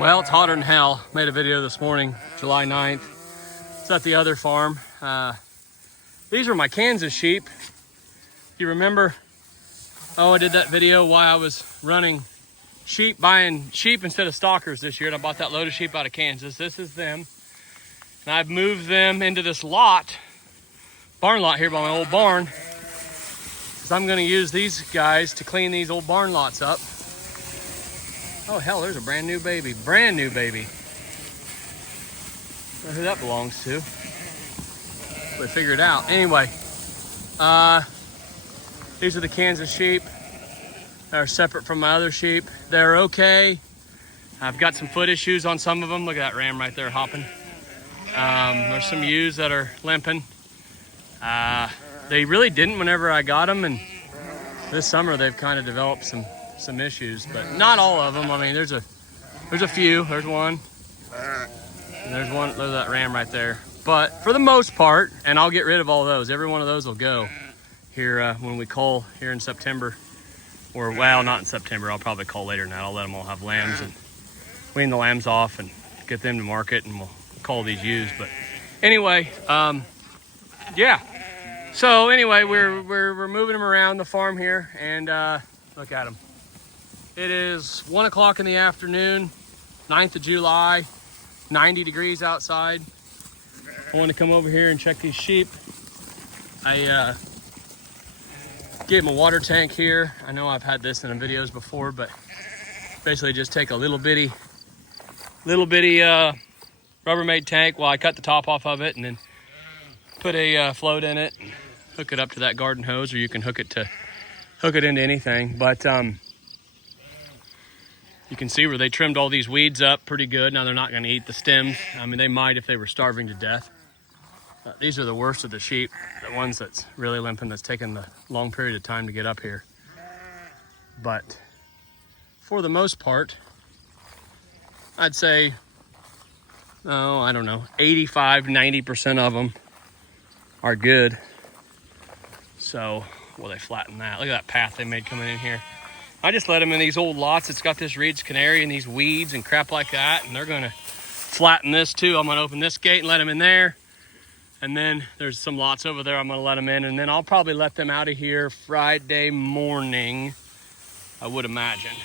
Well, it's hotter than hell. Made a video this morning, July 9th. It's at the other farm. These are my Kansas sheep. You remember, I did that video why I was running sheep, buying sheep instead of stockers this year, and I bought that load of sheep out of Kansas. This is them. And I've moved them into this lot, barn lot here by my old barn, because I'm gonna use these guys to clean these old barn lots up. Oh hell, there's a brand new baby. Brand new baby. I don't know who that belongs to. But figure it out. Anyway, these are the Kansas sheep. They're separate from my other sheep. They're okay. I've got some foot issues on some of them. Look at that ram right there hopping. There's some ewes that are limping. They really didn't whenever I got them, and this summer they've kind of developed some issues, but not all of them. I mean, there's a few. There's one, and there's one. There's that ram right there. But for the most part, and I'll get rid of all those. Every one of those will go here when we cull here in September, or well, not in September. I'll probably cull later than that. I'll let them all have lambs and wean the lambs off and get them to market, and we'll cull these ewes. But anyway, yeah. So anyway, we're moving them around the farm here, and look at them. It is 1 o'clock in the afternoon, 9th of July, 90 degrees outside. I want to come over here and check these sheep. I gave them a water tank here. I know I've had this in the videos before, but basically just take a little bitty Rubbermaid tank. Well, I cut the top off of it and then put a float in it and hook it up to that garden hose, or you can hook it into anything. But you can see where they trimmed all these weeds up pretty good. Now they're not going to eat the stems. I mean, they might if they were starving to death. These are the worst of the sheep, the ones that's really limping, that's taken the long period of time to get up here. But for the most part, I'd say, I don't know, 85–90% of them are good. So, well, they flattened that. Look at that path they made coming in here. I just let them in these old lots. It's got this Reed's Canary and these weeds and crap like that, and they're gonna flatten this too. I'm gonna open this gate and let them in there. And then there's some lots over there I'm gonna let them in, and then I'll probably let them out of here Friday morning, I would imagine.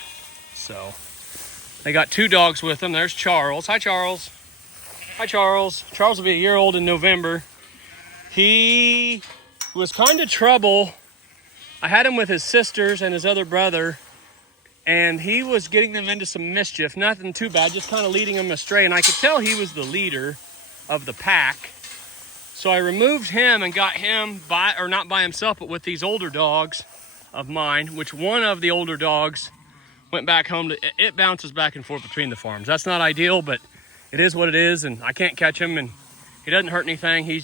So, they got 2 dogs with them. There's Charles. Hi, Charles. Hi, Charles. Charles will be a year old in November. He was kind of trouble. I had him with his sisters and his other brother, and he was getting them into some mischief. Nothing too bad, just kind of leading them astray. And I could tell he was the leader of the pack. So I removed him and got him not by himself, but with these older dogs of mine, which one of the older dogs went back home to, it bounces back and forth between the farms. That's not ideal, but it is what it is, and I can't catch him, and he doesn't hurt anything. He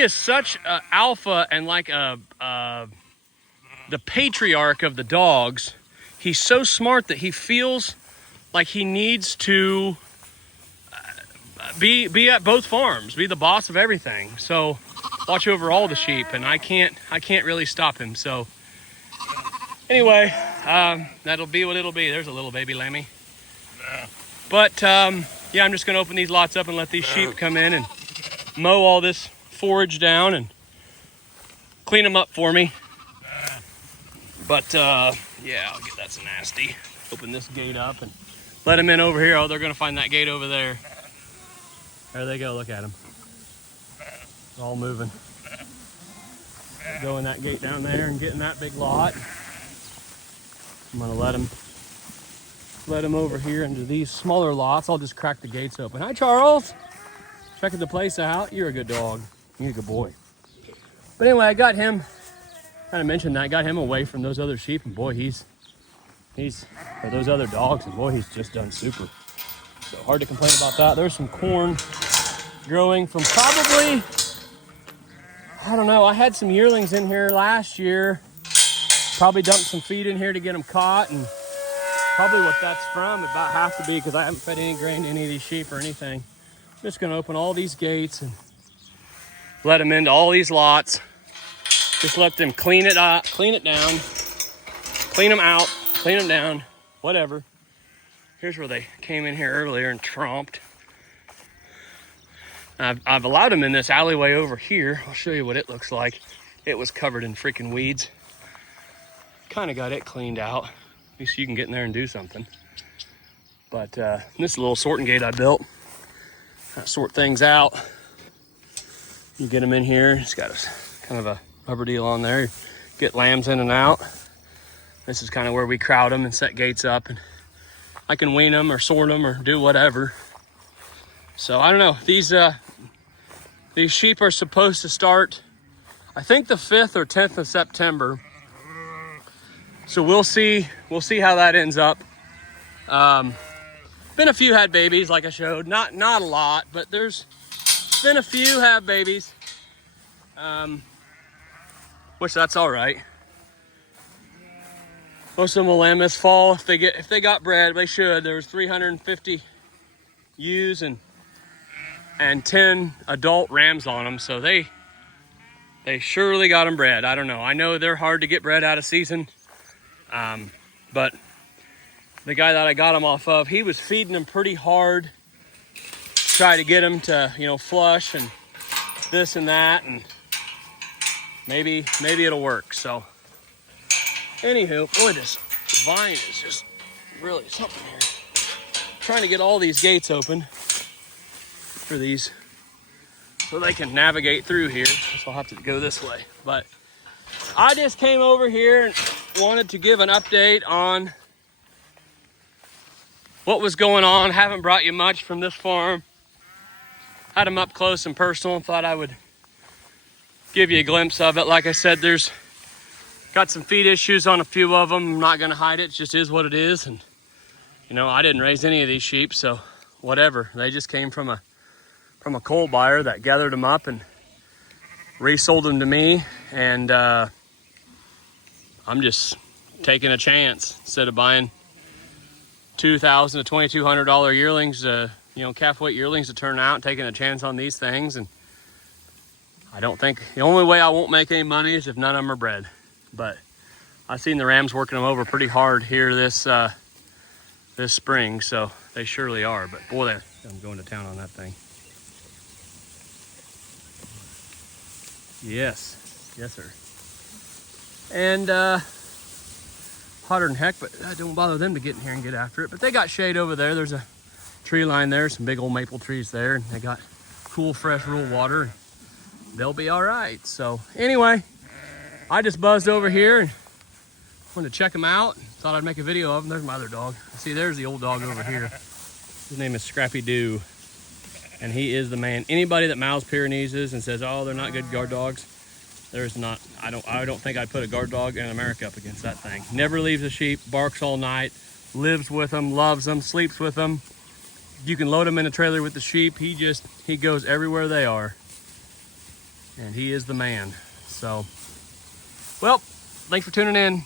is such an alpha and like the patriarch of the dogs. He's so smart that he feels like he needs to be at both farms, be the boss of everything. So watch over all the sheep, and I can't really stop him. So anyway, that'll be what it'll be. There's a little baby lammy. But yeah, I'm just gonna open these lots up and let these sheep come in and mow all this forage down and clean them up for me. But yeah, I'll get that's nasty. Open this gate up and let them in over here. Oh, they're gonna find that gate over there. There they go, look at them. All moving. Go in that gate down there and get in that big lot. I'm gonna let them over here into these smaller lots. I'll just crack the gates open. Hi, Charles. Checking the place out. You're a good dog. You're a good boy. But anyway, I got him, kind of mentioned that, I got him away from those other sheep, and boy, or those other dogs, and boy, he's just done super. So hard to complain about that. There's some corn growing from probably, I don't know, I had some yearlings in here last year. Probably dumped some feed in here to get them caught, and probably what that's from, it about has to be, because I haven't fed any grain to any of these sheep or anything. I'm just gonna open all these gates and let them into all these lots. Just let them clean it up, clean it down, clean them out, clean them down, whatever. Here's where they came in here earlier and tromped. I've allowed them in this alleyway over here. I'll show you what it looks like. It was covered in freaking weeds. Kind of got it cleaned out. At least you can get in there and do something. But this little sorting gate I built, I sort things out. You get them in here. It's got a kind of a rubber deal on there. Get lambs in and out. This is kind of where we crowd them and set gates up, and I can wean them or sort them or do whatever. So I don't know. These sheep are supposed to start, I think, the 5th or 10th of September. So we'll see. We'll see how that ends up. Been a few had babies, like I showed. Not a lot, but there's been a few have babies. Which that's all right. Most of them will lamb this fall if they got bred. They should. There was 350 ewes and 10 adult rams on them, so they surely got them bred. I don't know. I know they're hard to get bred out of season, but the guy that I got them off of, he was feeding them pretty hard, try to get them to flush and this and that, and maybe it'll work. So anywho, boy, this vine is just really something here. Trying to get all these gates open for these so they can navigate through here. So I'll have to go this way. But I just came over here and wanted to give an update on what was going on. Haven't brought you much from this farm. Had them up close and personal and thought I would give you a glimpse of it. Like I said, there's got some feed issues on a few of them. I'm not gonna hide it. It just is what it is. And I didn't raise any of these sheep, so whatever. They just came from a coal buyer that gathered them up and resold them to me. And I'm just taking a chance instead of buying $2,000 to $2,200 yearlings, calf weight yearlings to turn out, taking a chance on these things. And I don't think the only way I won't make any money is if none of them are bred. But I've seen the rams working them over pretty hard here this spring, so they surely are. But boy, I'm going to town on that thing. Yes, sir. And hotter than heck, but I don't bother them to get in here and get after it. But they got shade over there. There's a tree line there, some big old maple trees there, and they got cool, fresh, rural water. They'll be all right. So anyway, I just buzzed over here and wanted to check them out. Thought I'd make a video of them. There's my other dog. See, there's the old dog over here. His name is Scrappy Doo, and he is the man. Anybody that mouths Pyrenees and says, "Oh, they're not good guard dogs," there's not. I don't think I'd put a guard dog in America up against that thing. Never leaves a sheep, barks all night, lives with them, loves them, sleeps with them. You can load him in a trailer with the sheep. He goes everywhere they are, and he is the man. So, well, thanks for tuning in.